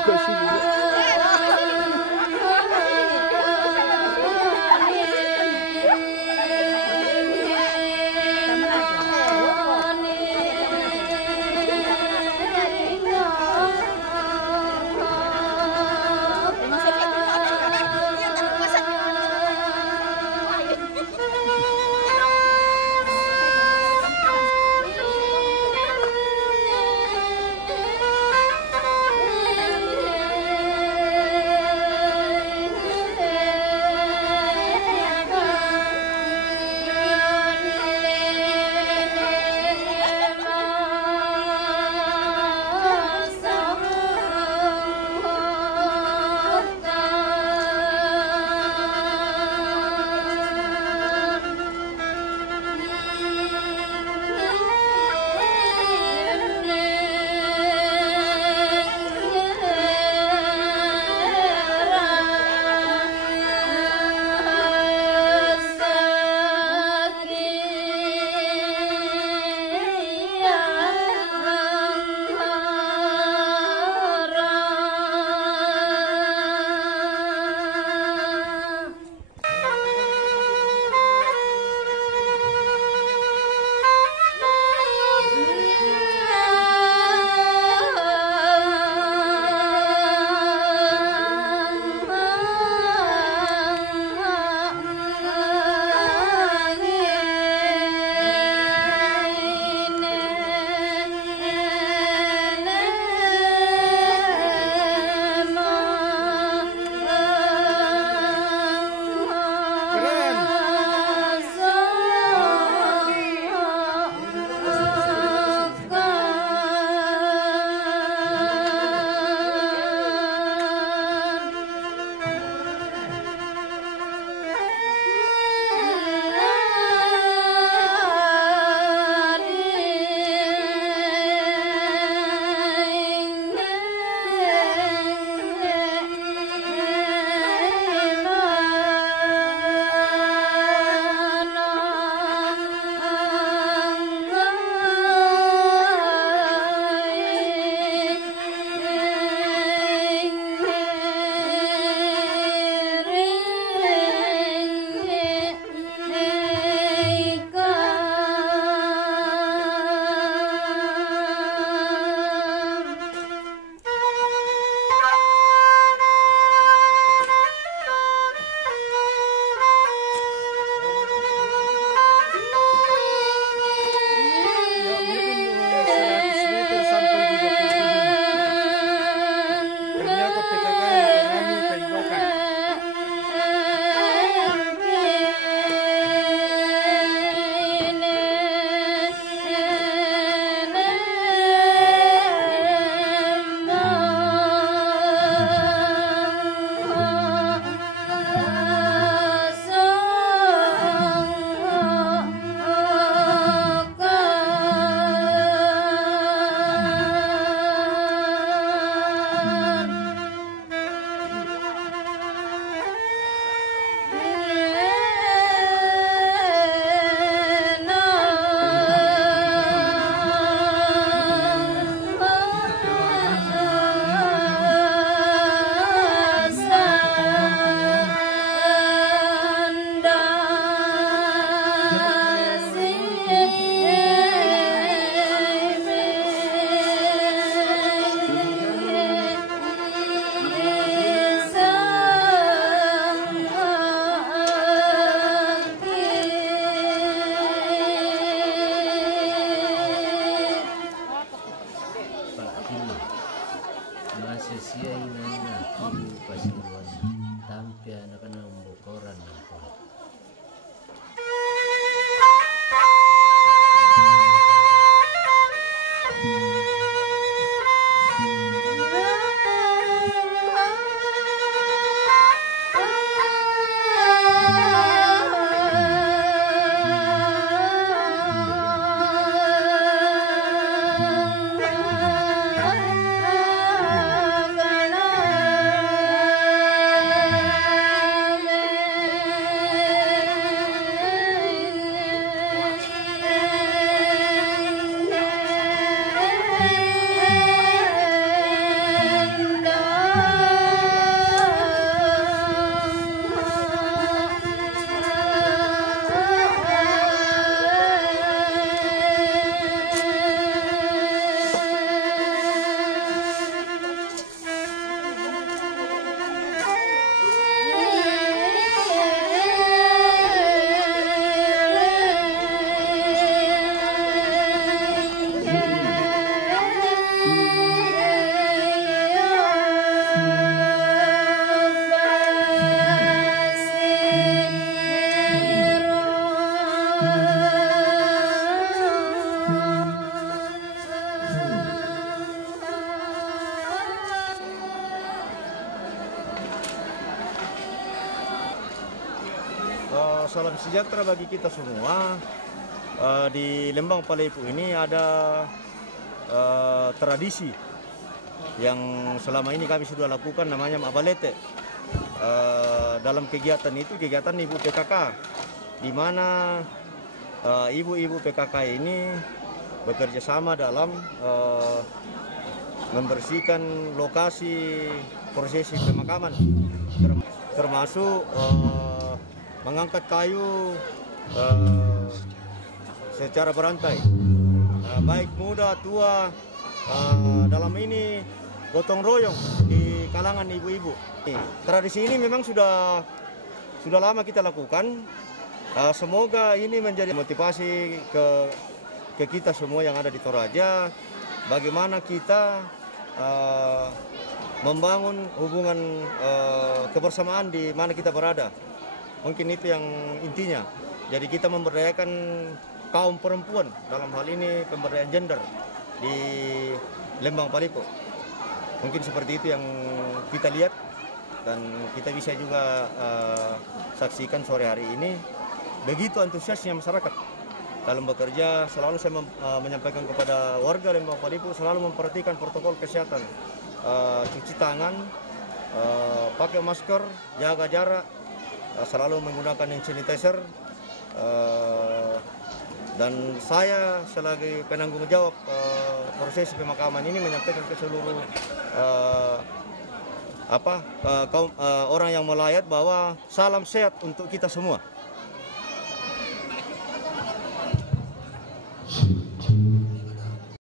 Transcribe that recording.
buka sini. salam sejahtera bagi kita semua. Di Lembang Palepu ini ada tradisi yang selama ini kami sudah lakukan, namanya Mabalete. Dalam kegiatan itu, kegiatan Ibu PKK, di mana ibu-ibu PKK ini bekerja sama dalam membersihkan lokasi prosesi pemakaman, termasuk mengangkat kayu secara berantai, baik muda tua, dalam ini gotong royong di kalangan ibu-ibu. Tradisi ini memang sudah lama kita lakukan. Semoga ini menjadi motivasi ke kita semua yang ada di Toraja, bagaimana kita membangun hubungan kebersamaan di mana kita berada. Mungkin itu yang intinya. Jadi kita memberdayakan kaum perempuan, dalam hal ini pemberdayaan gender di Lembang Palepu. Mungkin seperti itu yang kita lihat, dan kita bisa juga saksikan sore hari ini begitu antusiasnya masyarakat dalam bekerja. Selalu saya menyampaikan kepada warga Lembang Palepu selalu memperhatikan protokol kesehatan, cuci tangan, pakai masker, jaga jarak, selalu menggunakan hand sanitizer. Dan saya sebagai penanggung jawab prosesi pemakaman ini menyampaikan ke seluruh kaum orang yang melayat bahwa salam sehat untuk kita semua.